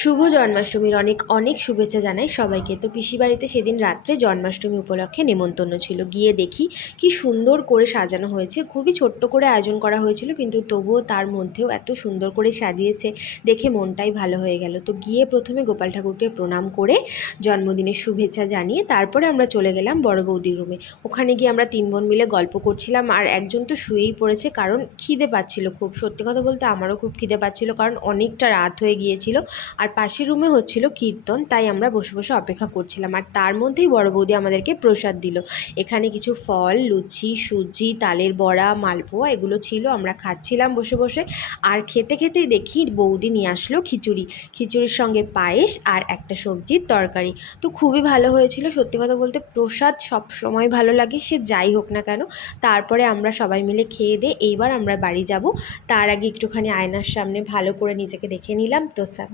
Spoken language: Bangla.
শুভ জন্মাষ্টমীর অনেক অনেক শুভেচ্ছা জানাই সবাইকে। তো পিসি বাড়িতে সেদিন রাত্রে জন্মাষ্টমী উপলক্ষে নেমন্তন্ন ছিল। গিয়ে দেখি কি সুন্দর করে সাজানো হয়েছে। খুবই ছোট্ট করে আয়োজন করা হয়েছিল, কিন্তু তবুও তার মধ্যেও এত সুন্দর করে সাজিয়েছে দেখে মনটাই ভালো হয়ে গেল। তো গিয়ে প্রথমে গোপাল ঠাকুরকে প্রণাম করে জন্মদিনের শুভেচ্ছা জানিয়ে তারপরে আমরা চলে গেলাম বড় বৌদির রুমে। ওখানে গিয়ে আমরা তিন বোন মিলে গল্প করছিলাম, আর একজন তো শুয়েই পড়েছে কারণ খিদে পাচ্ছিল খুব। সত্যি কথা বলতে আমারও খুব খিদে পাচ্ছিল, কারণ অনেকটা রাত হয়ে গিয়েছিল। আর পাশের রুমে হচ্ছিল কীর্তন, তাই আমরা বসে বসে অপেক্ষা করছিলাম। আর তার মধ্যেই বড় বৌদি আমাদেরকে প্রসাদ দিল। এখানে কিছু ফল, লুচি, সুজি, তালের বড়া, মালপোয়া এগুলো ছিল। আমরা খাচ্ছিলাম বসে বসে। আর খেতে খেতেই দেখি বৌদি নিয়ে আসলো খিচুড়ি। খিচুড়ির সঙ্গে পায়েস আর একটা সবজির তরকারি। তো খুবই ভালো হয়েছিল। সত্যি কথা বলতে প্রসাদ সব সময় ভালো লাগে, সে যাই হোক না কেন। তারপরে আমরা সবাই মিলে খেয়ে দিয়ে এইবার আমরা বাড়ি যাব। তার আগে একটুখানি আয়নার সামনে ভালো করে নিজেকে দেখে নিলাম। তো